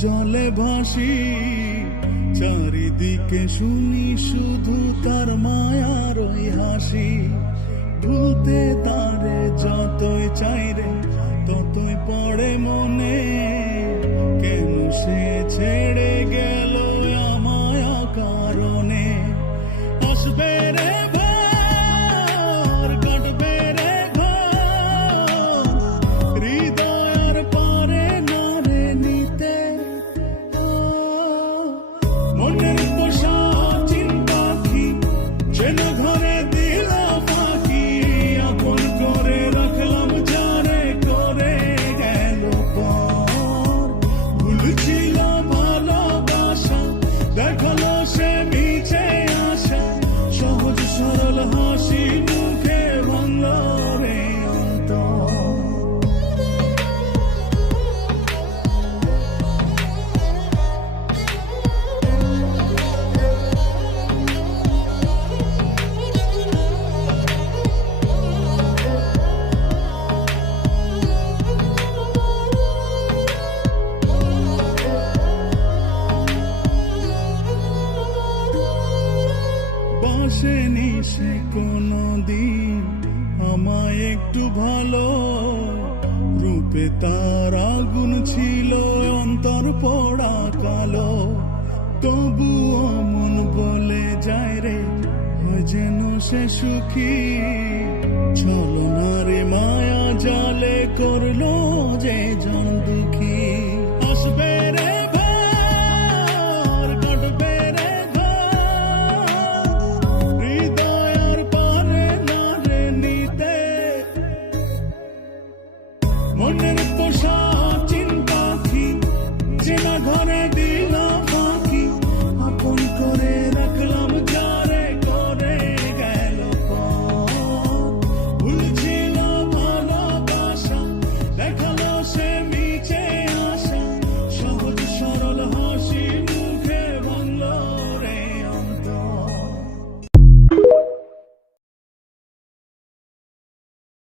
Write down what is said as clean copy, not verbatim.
জলে ভাসি, চারিদিকে শুনি শুধু তার মায়ার ওই হাসি। ভুলতে তারে যতই চাই রে ততই পড়ে মনে, কেন সে ছেড়ে গেল আমায় কারণে। আসবে রে ভোর, কাটবে রে ঘোর, হৃদয়ের পরে নারে নিতে। মনের পোষা চিন পাখি যেন ঘরে দিল ফাঁকি, আপন করে রাখলাম যারে করে গেল পর। ভুল ছিল ভালোবাসা, দেখালো সে মিছে আশা, সহজ সরল হাসি মুখে ভাঙল রে অন্তর। বাসেনি সে কোনদিন আমায় একটু ভালো, রূপে তার আগুন ছিল অন্তর পোড়া কালো। তবুও মন বলে যায় রে হয় যেন সে সুখী, ছলনারে মায়া জালে করলো যে জন দুঃখী।